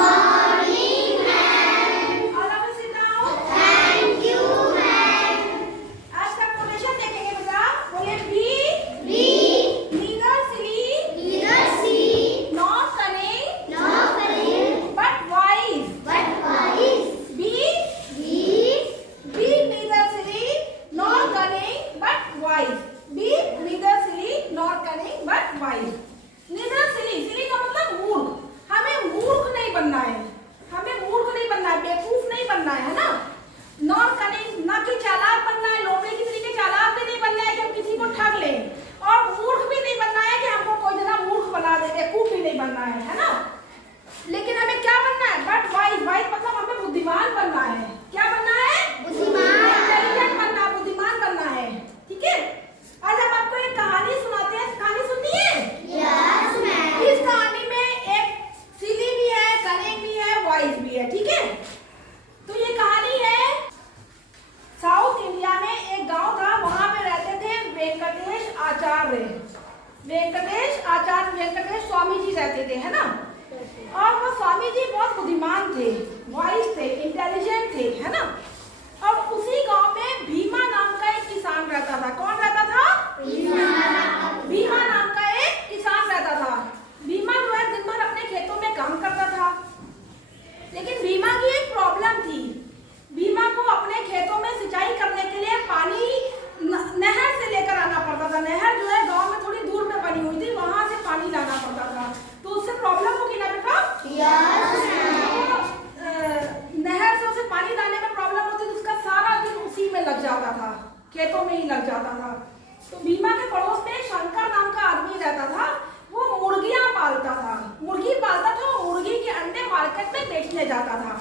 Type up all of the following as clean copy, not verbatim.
morning, ma'am. All of you sit down. Thank you, ma'am. आज का position देखेंगे बेटा। बोले B B, neither silly neither silly, nor cunning nor cunning, but wise. but wise. B B, neither silly nor cunning but wise. B neither silly nor cunning but wise. neither silly का मतलब मूर्ख। हमें मूर्ख नहीं बनना है, हमें मूर्ख नहीं बनना है, बेवकूफ नहीं बनना है ना। nor cunning ना कि चालाक बनना है, लोभे की तरीके चालाक भी नहीं बनना है कि हम किसी को ठग लें, और मूर्ख भी नहीं बनना है कि हमको कोई जना मूर्ख बना दे, बेवकूफ भी नहीं बनना है ना। लेकिन हमें क्या बनना है? बट वाइज मतलब हमें बुद्धिमान बनना है। क्या बनना है? बुद्धिमान। इंटेलिजेंट बनना, बुद्धिमान बनना है। ठीक है, आज हम आपको एक कहानी सुनाते हैं। कहानी सुननी है? yes, ma'am. इस कहानी में एक सिली भी है, कनिंग भी है, वाइज भी है। ठीक है, तो ये कहानी है साउथ इंडिया में एक गांव था, वहां पे रहते थे वेंकटेश आचार्य। वेंकटेश स्वामी जी रहते थे, है ना। और वो स्वामी जी बहुत बुद्धिमान थे, वाइज थे, इंटेलिजेंट थे, है ना। और उसी गांव में भीमा नाम का एक किसान रहता था। कौन रहता था? भीमा नाम का एक किसान रहता था। भीमा जो है दिन भर अपने खेतों में काम करता था, लेकिन भीमा की एक प्रॉब्लम थी। भीमा को अपने खेतों में सिंचाई करने के लिए पानी नहर से लेकर आना पड़ता था। नहर जो है गांव में थोड़ी दूर में बनी हुई थी, वहां से पानी लाना पड़ता था। तो उससे प्रॉब्लम होगी ना बेटा? Yes, ma'am. नहर से उसे पानी लाने में प्रॉब्लम होती तो उसका सारा दिन उसी में लग जाता था, खेतों में ही लग जाता था। तो भीमा के पड़ोस में शंकर नाम का आदमी रहता था, वो मुर्गियां पालता था। मुर्गी पालता था और मुर्गी के अंडे मार्केट में बेचने जाता था।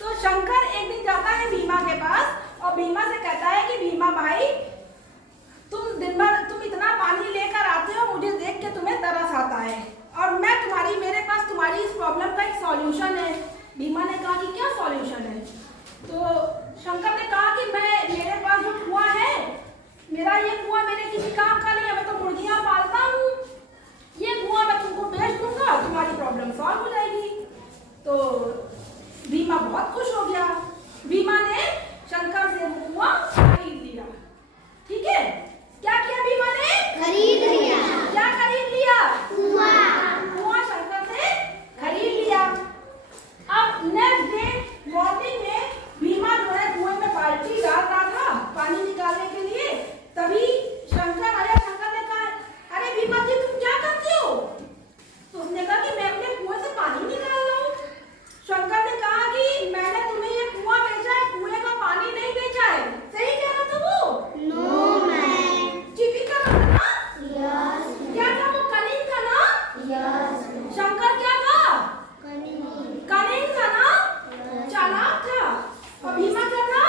तो शंकर एक दिन जाता है भीमा के पास और भीमा से कहता है कि भीमा भाई, तुम दिन भर इतना पानी लेकर आते हो, मुझे देख के तुम्हें तरस आता है, और मेरे पास तुम्हारी इस प्रॉब्लम का एक सॉल्यूशन है। भीमा ने कहा कि क्या सॉल्यूशन है? तो शंकर ने कहा कि मेरे पास जो कुआं है, मेरा ये कुआं मेरे किसी काम का नहीं है, मैं तो मुर्गियां पालता हूँ। ये कुआं मैं तुमको बेच दूंगा, तुम्हारी प्रॉब्लम सॉल्व हो जाएगी। तो भीमा बहुत खुश हो गया। भीमा ने शंकर से वो कुआं खरीद लिया। ठीक है, क्या किया भीमा ने? खरीद लिया। क्या खरीद लिया? कुआं शंकर से खरीद लिया। अब नेक्स्ट डे मॉर्निंग में भीमा जो है कुएं में बाल्टी डाल रहा था पानी निकालने के लिए, तभी शंकर आया। शंकर ने कहा, अरे भीमा जी तुम क्या करते हो? तो उसने कहा कि मैं अपने कुएं से पानी निकाल रहा हूँ। शंकर ने कहा कि मैंने तुम्हें ये कुआं बेचा है, कुएं का पानी नहीं बेचा है। सही कह रहा था वो? No, ma'am. चीटिंग कर रहा था ना? Yes, क्या था वो? कनिंग था ना? yes. शंकर क्या था? Cunning. कनिंग था ना? चालाक था। और भीमा क्या था?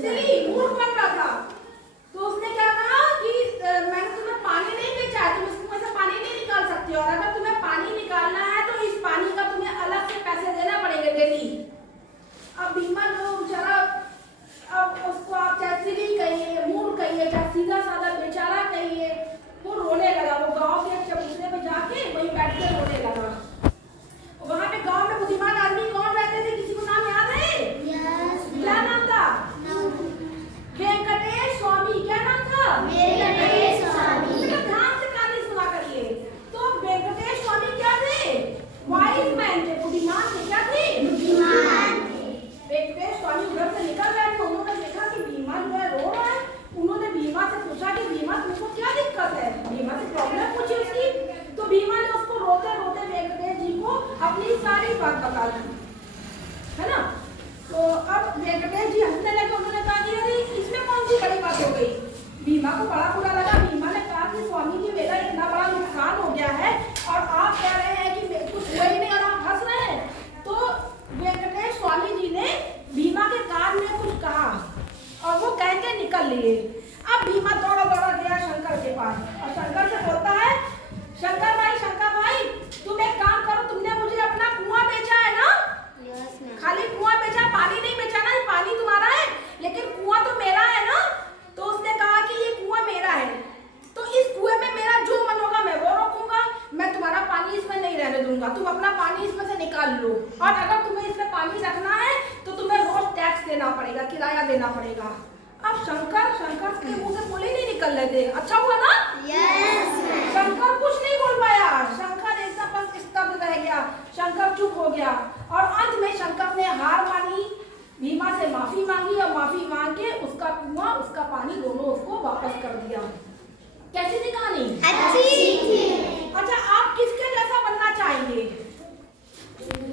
सिली, मूर्ख बन रहा था। तो उसने क्या कहा कि मैंने तुम्हें पानी नहीं बेचा है, तुम इस कुएं से पानी नहीं निकाल सकते, और अगर तुम्हें पानी निकालना है तो इस पानी का तुम्हें अलग से पैसे देना पड़ेंगे डेली। अब भीमा जो बेचारा, अब उसको आप चाहे सिली कहिए, मूर्ख कहिए, चाहे सीधा साधा बेचारा कहिए, वो रोने लगा। वो गांव के चबूतरे पे जाके वहीं बैठ के रोने लगा। वहां पे गांव में बुद्धिमान आदमी कौन रहते थे? किसी को नाम याद है? Yes, क्या ma'am. नाम था? वेंकटेश स्वामी। क्या नाम था? वेंकटेश स्वामी. बेटा ध्यान से कहानी सुना करिए। तो वेंकटेश स्वामी क्या थे? वाइज मैन थे, बुद्धिमान थे। क्या थे? बुद्धिमान थे. वेंकटेश स्वामी उधर से निकल रहे थे, उन्होंने देखा कि भीमा जो है रो रहा है। उन्होंने भीमा से पूछा कि भीमा तुमको क्या दिक्कत है? भीमा से प्रॉब्लम पूछी उसकी। तो भीमा ने उसको रोते रोते वेंकटेश जी को अपनी सारी बात बता दी, है ना। तो अब वेंकटेश जी हंसने लगे। उन्होंने कहा कि अरे इसमें कौन सी बड़ी बात हो गई? भीमा को बड़ा बुरा लगा। भीमा ने कहा कि स्वामी जी मेरा इतना बड़ा नुकसान हो गया है और आप कह रहे हैं कि कुछ हुआ ही नहीं और आप हंस रहे हैं। तो वेंकटेश स्वामी जी ने भीमा के कान में कुछ कहा और वो कह के निकल लिए। अब भीमा दौड़ा गया शंकर के पास और शंकर से बोलता है, शंकर भाई तुम एक काम करो, तुमने मुझे अपना कुआं बेचा है ना? Yes, ma'am. खाली कुआं बेचा, पानी नहीं बेचा ना? पानी तुम्हारा है लेकिन कुआं तो मेरा है ना। तो उसने कहा कि ये कुआं मेरा है, तो इस कुएं में मेरा जो मन होगा मैं वो रखूंगा, मैं तुम्हारा पानी इसमें नहीं रहने दूंगा, तुम अपना पानी इसमें से निकाल निकाल लो। और अगर तुम्हें इसमें पानी रखना है तो तुम्हें रोज टैक्स देना पड़ेगा, किराया देना पड़ेगा। अब शंकर के मुंह से बोले नहीं निकल रहे थे। अच्छा हुआ ना? Yes ma'am. शंकर कुछ नहीं बोल पाया, शंकर एकदम बस स्तब्ध रह गया, शंकर चुप हो गया। और अंत में शंकर ने हार मानी, भीमा से माफी मांगी और माफी मांग के उसका कुआं, उसका पानी दोनों उसको वापस कर दिया। कैसी थी कहानी? अच्छी थी। अच्छा, आप किसके जैसा बनना चाहेंगे?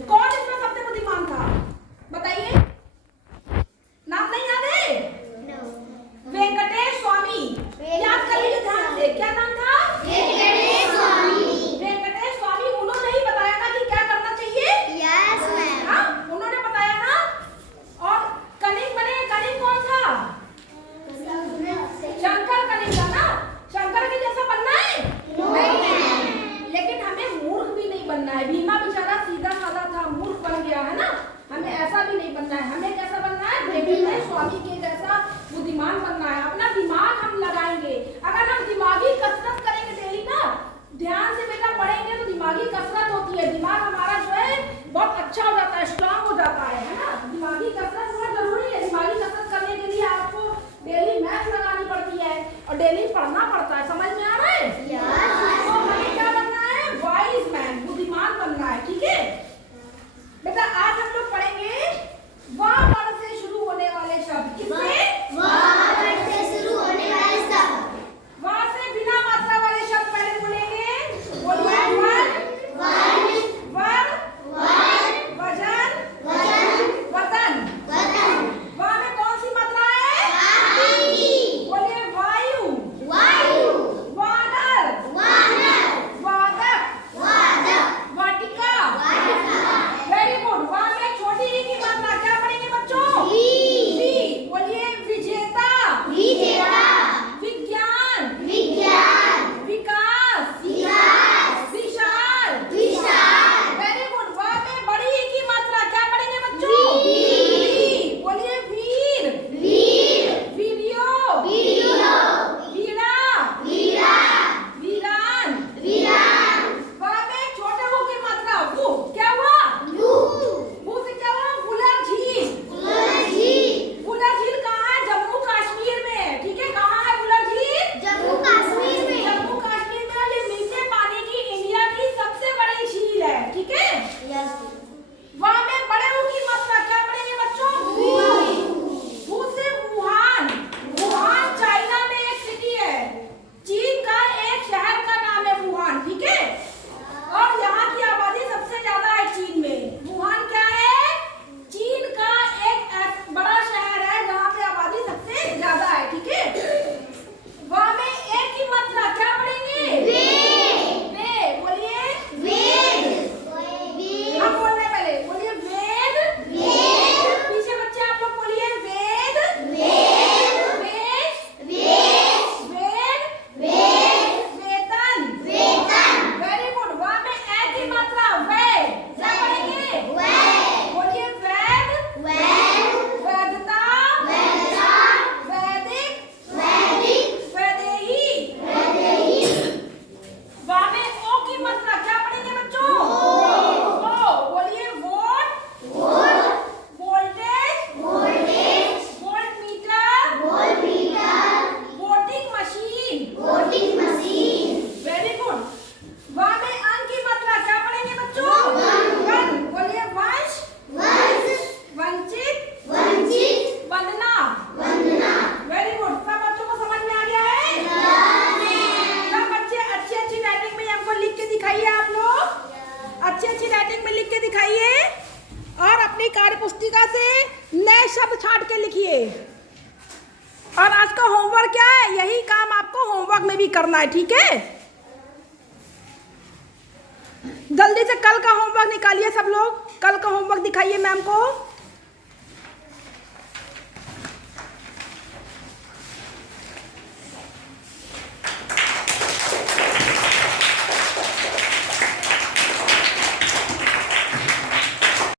कौन इसमें सबसे बुद्धिमान था बताइए? नाम नहीं याद है? वेंकटेश स्वामी। याद कर लीजिए ध्यान से, क्या नाम था? वेंकटेश स्वामी। वेंकटेश स्वामी। उन्होंने ही बताया ना कि क्या करना चाहिए? Yes ma'am. हाँ, उन्होंने बताया ना। और कनिंग बने, कनिंग कौन था? शंकर कनिंग था ना। शंकर के जैसा बनना है? नहीं। लेकिन हमें मूर्ख भी नहीं बनना है। भीमा बेचारा सीधा साधा था, मूर्ख बन गया है ना। हमें ऐसा भी नहीं बनना है। हमें कैसा बनना है? वेंकटेश स्वामी के जैसा बुद्धिमान बनना है। अपना दिमाग हम लगाएंगे। अगर हम दिमागी कसरत करेंगे डेली ना, ध्यान से बेटा पढ़ेंगे तो दिमागी कसरत होती है। दिमाग हमारा जो है बहुत अच्छा हो जाता है, स्ट्रांग हो जाता है ना। दिमागी कसरत बहुत जरूरी है। दिमागी कसरत करने के लिए आपको डेली मैथ लगानी पड़ती है और डेली पढ़ना पड़ता है। समझ में आ रहा है? यस। तो हमें क्या बनना है? वाइज मैन, बुद्धिमान बनना है। ठीक है बेटा, आज हम लोग पढ़ेंगे वाह वर्ड से शुरू होने वाले शब्द। किससे? वर्ड से शुरू होने वाले शब्द। वाह से बिना मात्रा वाले शब्द पहले बोलेंगे। बोलिए वन, वर, वजन, वतन। वाह में कौन सी मात्रा है? बोलिए वायु, वानर, वादक, वाटिका। Very good. वाह में छोटी ई की मात्रा क्या पढ़ेंगे बच्चों? वी। बोलिए विजेता, विज्ञान, विकास, विशाल। Very good. वाह में बड़ी ई की मात्रा क्या पढ़ेंगे बच्चों? वी। बोलिए वीर, वीर्यो, वीरा, वीरान। वाह में छोटे वो की मात्रा वो क्या हुआ? वो से क्या हुआ? वुलर झील। वुलर झील कहाँ है? जम्मू कश्मीर में है। ठीक है, कहाँ है वुलर झील? जम्मू कश्मीर में। जम्मू कश्मीर में। और ये मीठे पानी की इंडिया की सबसे बड़ी झील है। ठीक है। यस। वहां में बड़े ऊ की मात्रा क्या पढ़ेंगे बच्चों? वू से वुहान। वुहान चाइना में एक सिटी है, चीन का एक शहर का नाम है वुहान। ठीक है, और यहाँ की आबादी सबसे ज्यादा है चीन में। वुहान क्या है? चीन का एक बड़ा शहर है जहाँ पे आबादी सबसे ज्यादा है। ठीक है, वहां में एक की मात्रा क्या पढ़ेंगे? वे। बोलिए हम बोल रहे हैं पहले। बोलिए वेद। पीछे बच्चे आप लोग बोलिए वेद, वेतन। Very good. वहां में ए की मात्रा वे क्या पढ़ेंगे? बोलिए वैद, वैधता, वैदिक, वैदेही। वहां में ओ की मात्रा क्या पढ़ेंगे बच्चों? ओ। बोलिए vote, voltage, voltmeter, voting machine. Very good. वहां में अंक की मात्रा क्या पढ़ेंगे बच्चों? वन। बोलिए वंश, वंचित, वंदना। Very good. सब बच्चों को समझ में आ गया है? सब बच्चे अच्छी राइटिंग में हमको लिख के दिखाइए। आप लोग अच्छी राइटिंग में लिख के दिखाइए और अपनी कार्य पुस्तिका से नए शब्द छांट के लिखिए। और आज का होमवर्क क्या है? यही काम आपको होमवर्क में भी करना है। ठीक है, जल्दी से कल का होमवर्क निकालिए सब लोग। कल का होमवर्क दिखाइए मैम को।